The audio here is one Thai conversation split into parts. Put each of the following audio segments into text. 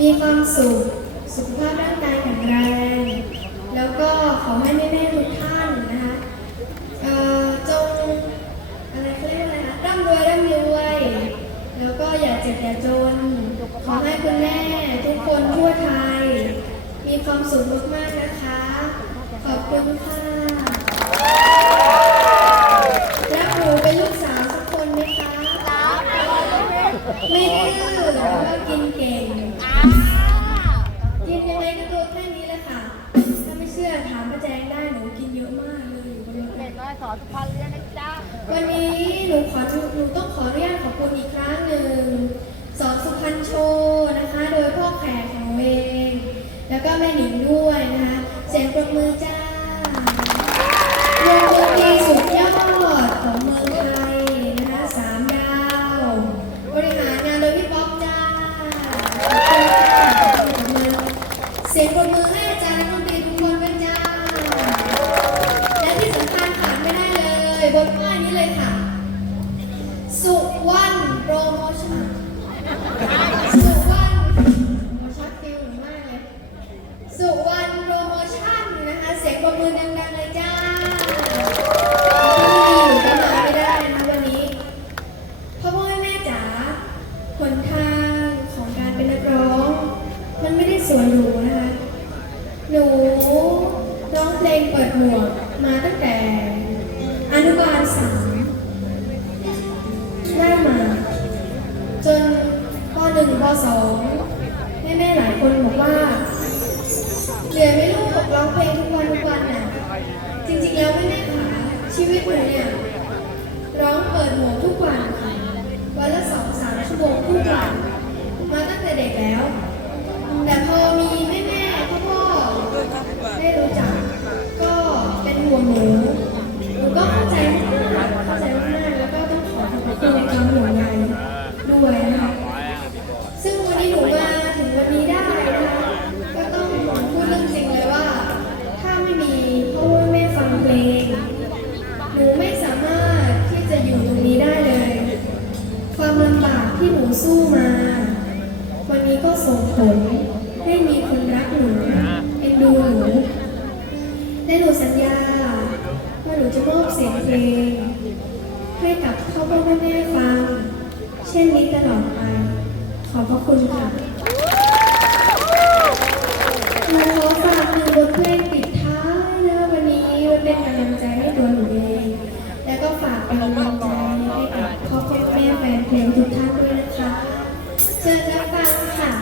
มีความสุข สุขภาพร่างกายแข็งแรง แล้วก็ขอให้แม่ๆทุกท่านนะคะจงอะไรเขาเรียกว่าอะไรนะร่ำรวยร่ำรวย แล้วก็อย่าเจ็บอย่าจน ขอให้คุณแม่ทุกคนทั่วไทย มีความสุขมากๆนะคะ ขอบคุณค่ะ สุพรรณเรียนนะจ๊ะ วันนี้หนูขอหนูต้องขออนุญาตขอบคุณอีกครั้งหนึ่งสอนสุพรรณโชว์นะคะ โดยพ่อแขกของเองแล้วก็แม่หนิงด้วยนะคะเสียงปรบมือจ้าวงดนตรีสุดยอดของเมืองไทยนะคะสามดาว บริหารงานโดยพี่ป๊อกจ้าเสียงปรบมือให้อาจารย์นักดนตรีทุกคนด้ บนป้ายนี้เลยค่ะ สุวรรณโปรโมชั่นสุวรรณโมชักฟิลมากเลย สุวรรณโปรโมชั่นนะคะ เสียงปรบมือดังๆเลยจ้าที่อยู่ก็มาไม่ได้นะวันนี้พ่อพ่อแม่จ๋าหนทางของการเป็นนักร้อง มันไม่ได้สวยหรูนะคะ หนูร้องเพลงเปิดหมวกมาตั้งแต่ บาลสามได้มา จนปหนึ่งปสองแม่แม่ๆหลายคนบอกว่าเหลือไม่ลูกบอกร้องเพลงทุกวันทุกวันน่ะ จริงๆแล้วแม่แม่ขาชีวิตหนูเนี่ยร้องเปิดหมวทุกวันวันละสองสามชั่วโมงทุกวันมาตั้งแต่เด็กแล้ว แต่พอมีแม่แม่พ่อพ่อๆได้รู้จักก็เป็นห่วงหนู หนูไม่สามารถที่จะอยู่ตรงนี้ได้เลย ความลำบากที่หนูสู้มา วันนี้ก็ส่งผลให้มีคนรักหนูเอ็นดูหนูและหนูสัญญาว่าหนูจะมอบเสียงเพลง ให้กับพ่อพ่อแม่แม่ฟัง เช่นนี้ตลอดไป ขอบพระคุณค่ะ ก็ฝากเป็นกำลังใจให้กับพ่อพ่อแม่แฟนเพลงทุกท่านด้วยนะคะ เชิญรับฟังค่ะ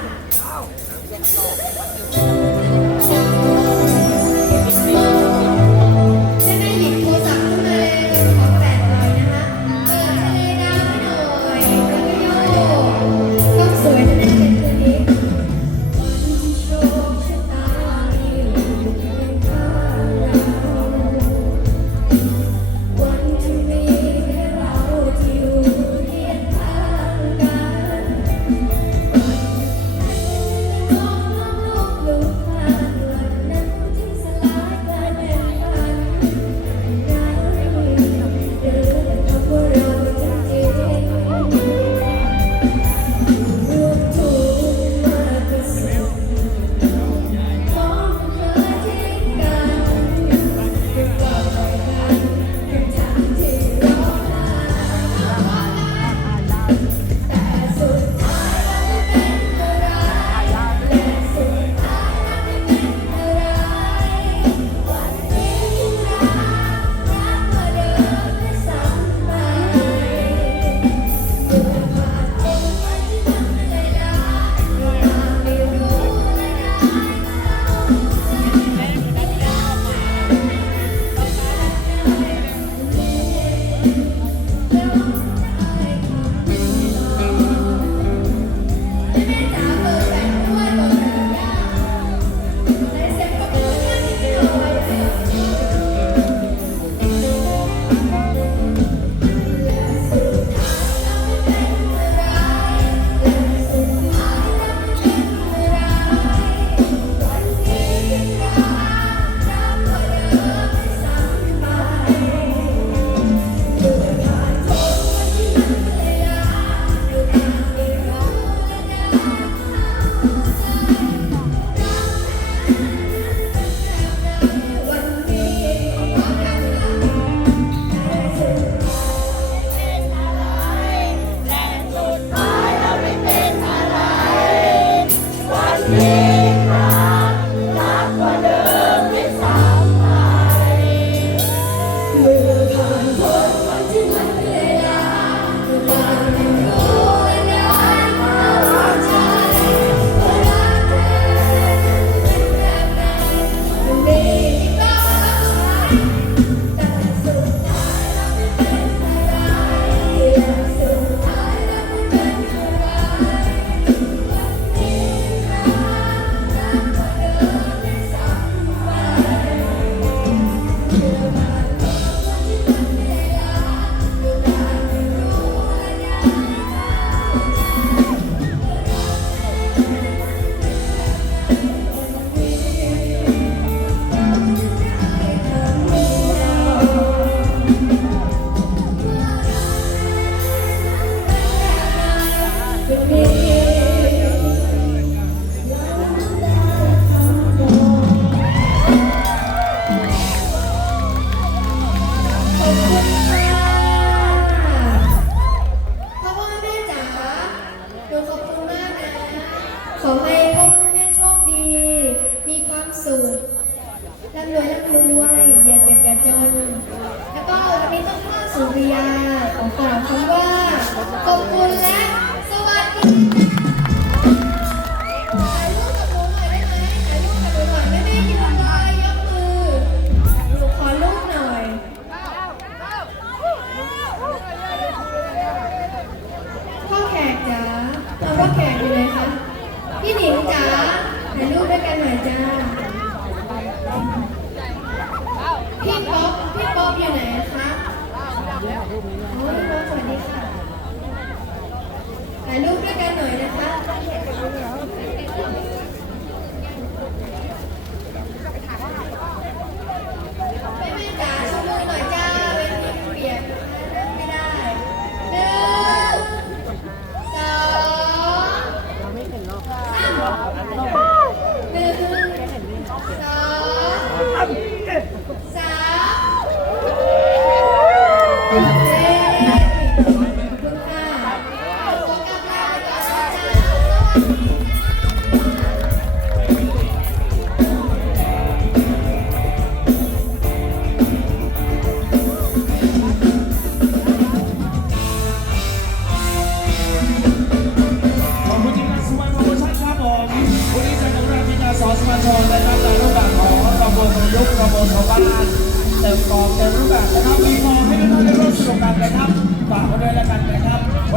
รวยอย่าจะกระจน แล้วก็วันนี้ต้องพ่อสุริยาขอกล่าวคำว่าขอบคุณและ สวัสดีค่ะถ่ายรูปด้วยกันหน่อยนะคะ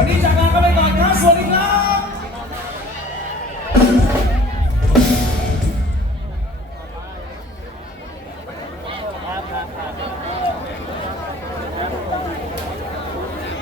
วันนี้จากลาก็นไปก่อนครับ สวัสดีครับ